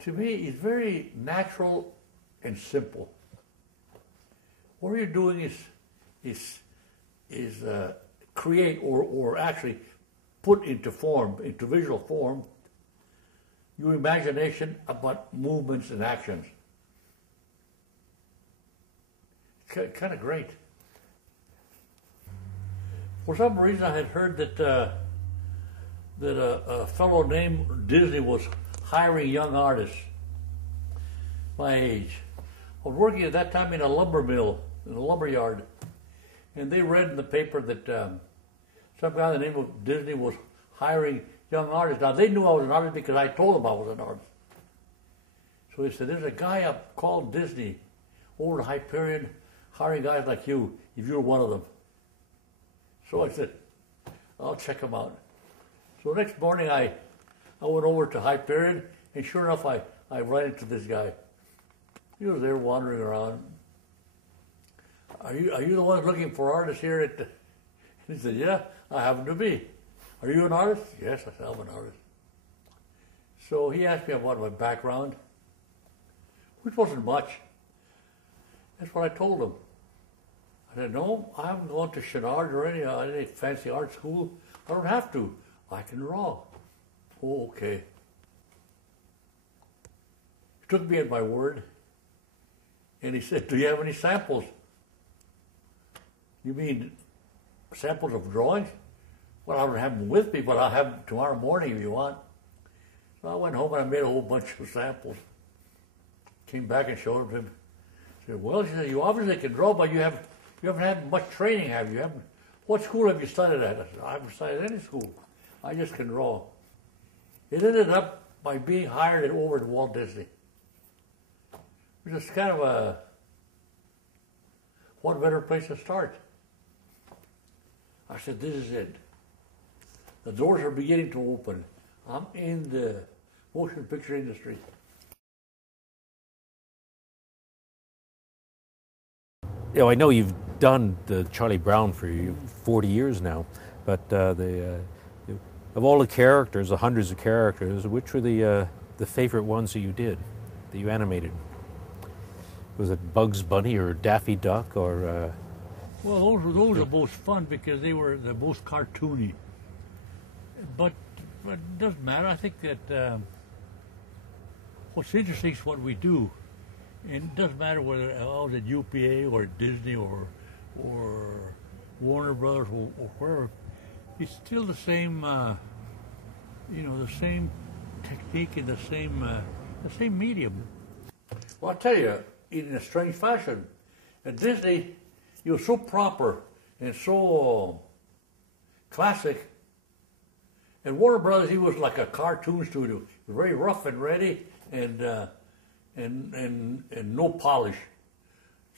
to me, is very natural and simple. What you're doing is create or actually put into form, into visual form, your imagination about movements and actions. Kind of great. For some reason, I had heard that a fellow named Disney was hiring young artists my age. I was working at that time in a lumber mill, in a lumber yard, and they read in the paper that some guy by the name of Disney was hiring young artists. Now, they knew I was an artist because I told them I was an artist. So they said, there's a guy up called Disney over at Hyperion hiring guys like you, if you're one of them. So I said, I'll check him out. So next morning I went over to Hyperion, and sure enough I ran into this guy. He was there wandering around. Are you the one looking for artists here at the... He said, yeah, I happen to be. Are you an artist? Yes, I said, I'm an artist. So he asked me about my background, which wasn't much. That's what I told him. I said, no, I haven't gone to Chouinard or any fancy art school. I don't have to. I can draw. Oh, okay. He took me at my word, and he said, do you have any samples? You mean samples of drawings? Well, I don't have them with me, but I'll have them tomorrow morning if you want. So I went home and I made a whole bunch of samples. Came back and showed them to him. He said, well, she said, you obviously can draw, but you haven't had much training, have you? What school have you studied at? I said, I haven't studied any school. I just can draw. It ended up by being hired over at Walt Disney. It was just kind of a, what better place to start? I said, this is it. The doors are beginning to open. I'm in the motion picture industry. You know, I know you've done the Charlie Brown for 40 years now, but of all the characters, the hundreds of characters, which were the favorite ones that you did, that you animated? Was it Bugs Bunny or Daffy Duck or? Well, those are most fun because they were the most cartoony. But it doesn't matter. I think that what's interesting is what we do. And it doesn't matter whether I was at UPA or Disney or Warner Brothers or wherever. It's still the same, the same technique and the same medium. Well, I'll tell you, in a strange fashion, at Disney, he was so proper and so classic. And Warner Brothers, he was like a cartoon studio, very rough and ready, and no polish.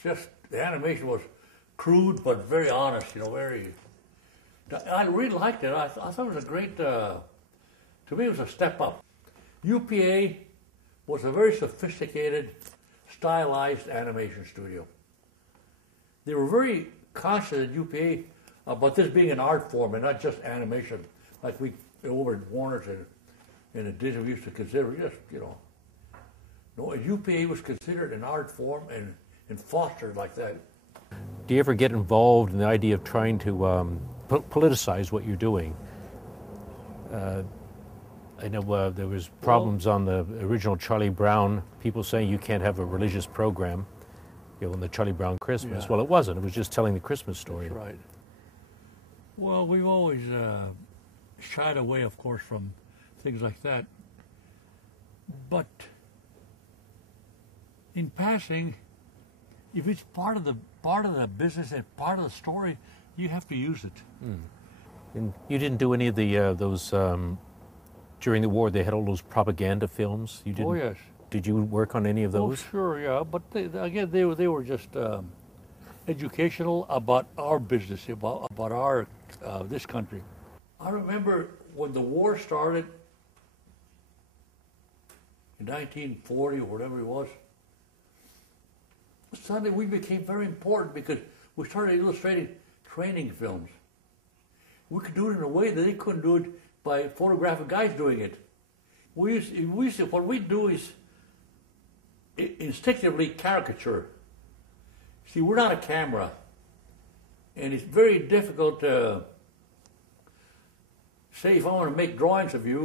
Just the animation was crude but very honest, very. I really liked it. I thought it was a great. To me, it was a step up. UPA was a very sophisticated, stylized animation studio. They were very conscious at UPA about this being an art form and not just animation, like we over at Warner's and at Disney we used to consider just, No, at UPA was considered an art form and fostered like that. Do you ever get involved in the idea of trying to politicize what you're doing? I know there was problems on the original Charlie Brown, people saying you can't have a religious program, in the Charlie Brown Christmas. Yeah. Well, it wasn't. It was just telling the Christmas story. That's right. Well, we've always shied away, of course, from things like that. But in passing, if it's part of the business and part of the story, you have to use it. Mm. And you didn't do any of the those during the war. They had all those propaganda films. You didn't. Oh yes. Did you work on any of those? Oh sure, yeah. But they were just educational about our business, about our this country. I remember when the war started in 1940 or whatever it was. Suddenly we became very important because we started illustrating training films. We could do it in a way that they couldn't do it by photographic guys doing it. What we do is instinctively caricature. See, we're not a camera, and it's very difficult to say if I want to make drawings of you.